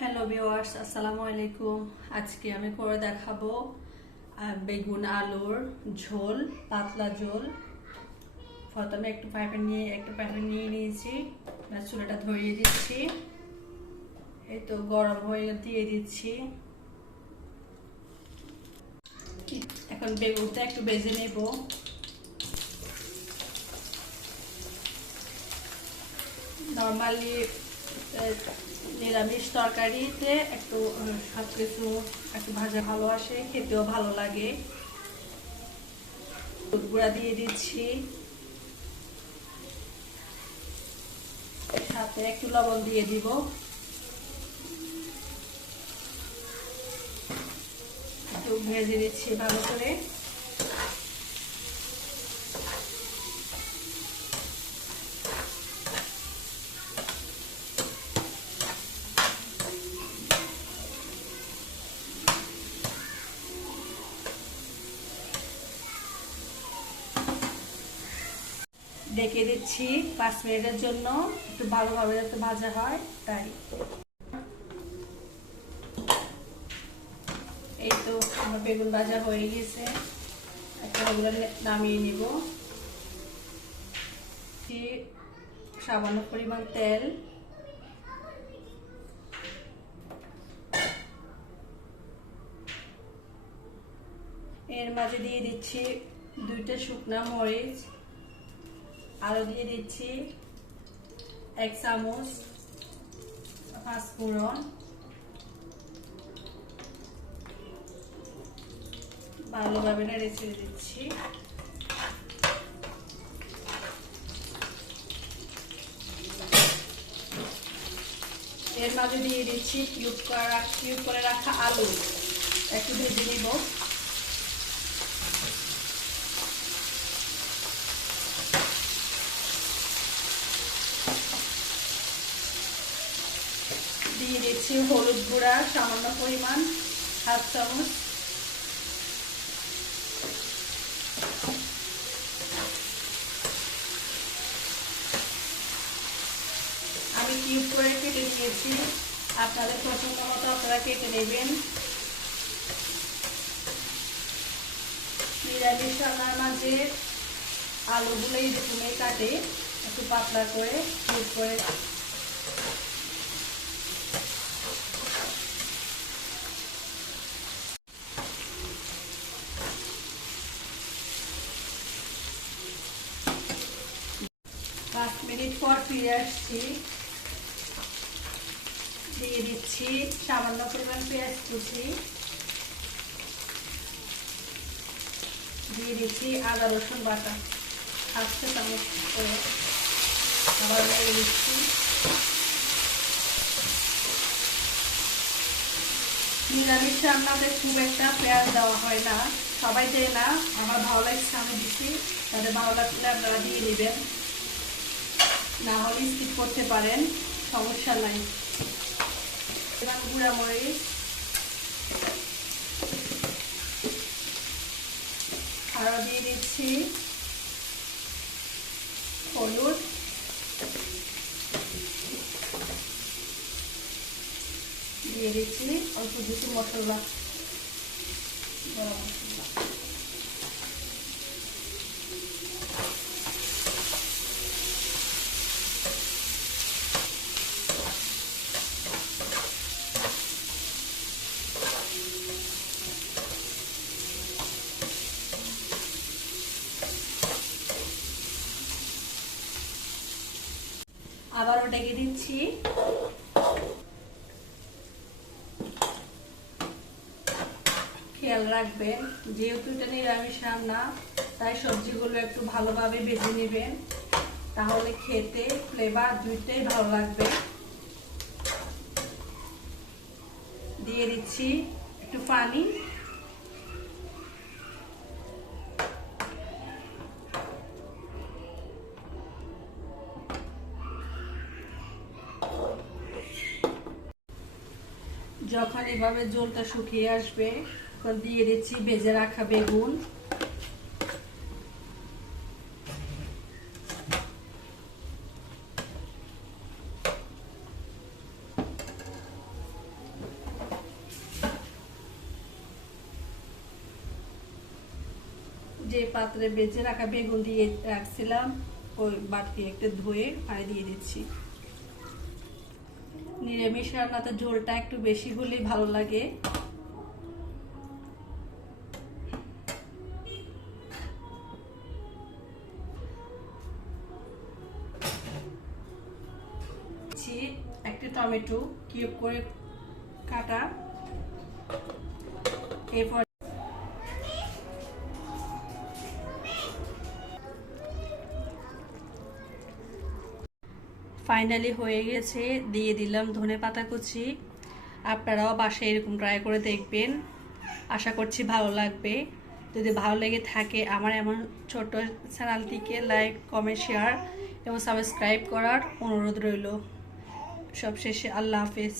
Hello viewers, আসসালামু আলাইকুম। আজকে আমি করে দেখাবো বেগুন আলুর ঝোল, পাতলা ঝোল। প্রথমে একটা প্যানে নিয়ে নিয়েছি, চুলাটা ধরিয়ে দিচ্ছি। এই তো গরম হয়ে দিয়ে দিচ্ছি। এখন বেগুনটা একটু ভেজে নেব। নর্মালি নিরামিষ তরকারিতে একটু সবকিছু একটু ভাজা ভালো আসে, খেতেও ভালো লাগে। দুধ গুঁড়া দিয়ে দিচ্ছি, সাথে একটু লবণ দিয়ে দিব। একটু ভেজে দিচ্ছি ভালো করে। ঢেকে দিচ্ছি 5 মিনিটের জন্য, একটু ভালোভাবে যাতে ভাজা হয় তাই। এই তো আমার বেগুন ভাজা হয়ে গেছে, এখন ওগুলো নামিয়ে নিব। সামান্য পরিমাণ তেল, এর মাঝে দিয়ে দিচ্ছি 2টা শুকনা মরিচ, আরো দিয়ে দিচ্ছি 1 চামচ পাঁচফোড়ন, ভালোভাবে নেড়ে ছেড়ে দিচ্ছি। এর মাঝে দিয়ে দিচ্ছি কিউব করে রাখা আলু, একটু ভেজে নিব। দিয়ে দিচ্ছি হলুদ গুঁড়া সামান্য পরিমাণ, 1/2 চামচ। আমি কিউব করে কেটে নিয়েছি, আপনাদের পছন্দ মতো আপনারা কেটে নেবেন। নিরামিষ রান্নার মাঝে আলুগুলো এরকমই কাটে, একটু পাতলা করে কিউব করে। পাঁচ মিনিট পর ফিরে আসছি। দিয়ে দিচ্ছি সামান্য পরিমাণ পেঁয়াজ কুচি, দিয়ে দিচ্ছি আদা রসুন বাটা 1/2 চামচ করে, আবার নেড়ে দিচ্ছি। নিরামিষ রান্নাতে খুব একটা পেঁয়াজ দেওয়া হয় না, সবাই দেয় না, আমার ভালো লাগছে আমি দিচ্ছি। তাদের ভালো লাগলে আপনারা দিয়ে নেবেন, না হলে স্কিপ করতে পারেন, সমস্যা নাই। এবার গুঁড়া মরিচ, আরো দিয়ে দিচ্ছি হলুদ, দিয়ে দিচ্ছি অল্প কিছু মশলা, গরম মশলা। আবারও ঢেকে দিচ্ছি। খেয়াল রাখবেন, যেহেতু এটা নিরামিষ রান্না, তাই সবজিগুলো একটু ভালোভাবে ভেজে নেবেন, তাহলে খেতে ফ্লেভার দুইটাই ভালো লাগবে। দিয়ে দিচ্ছি একটু পানি, যখন এভাবে ঝোলটা শুকিয়ে আসবে তখন দিয়ে দিচ্ছি ভেজে রাখা বেগুন, যে পাত্রে বেজে রাখা বেগুন দিয়ে রাখছিলাম ওই বাটি একটা ধুয়ে পানি দিয়ে দিচ্ছি। নিরামিষ রান্নাতে ঝোলটা একটু বেশি হলেই ভালো লাগে। একটা টমেটো কিউব করে কাটা, এরপর ফাইনালি হয়ে গেছে, দিয়ে দিলাম ধনেপাতা কুচি। আপনারাও বাসায় এরকম ট্রাই করে দেখবেন, আশা করছি ভালো লাগবে। যদি ভালো লেগে থাকে আমার এমন ছোট চ্যানেলটিকে লাইক, কমেন্ট, শেয়ার এবং সাবস্ক্রাইব করার অনুরোধ রইল। সবশেষে আল্লাহ হাফেজ।